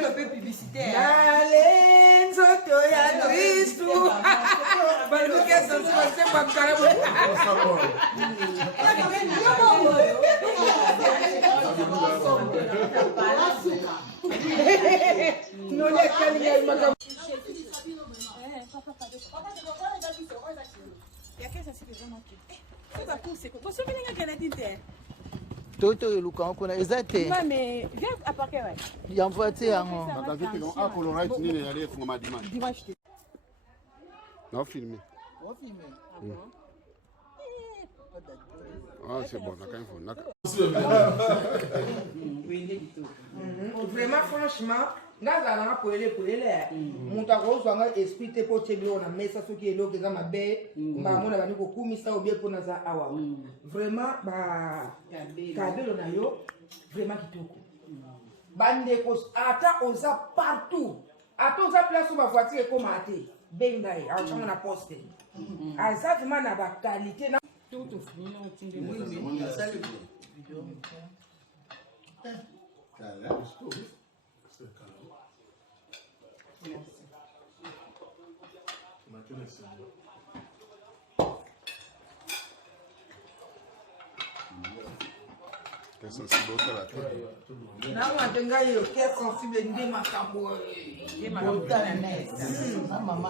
le peu publicitaire. Toto e Luca on connaît exacté. Non mais viens à parquet ouais. Il a voiture en. Dimanche. Non filmé. On filme. Ah c'est bon, on a Vraiment franchement, ngazala pour les montako zwanga esprit te po tebio na mesa soki eloke za mabe ba mona bani ko kumisa obie pona za awa. Vraiment ba kabelo na yo vraiment kitoko. Bande ko ata oza partout. Ata oza place où ma voiture comme até. Benga e a chama na poste. Aza vraiment na ba qualité na tout fini on tinde. Oui. sensible à la tête. Maman,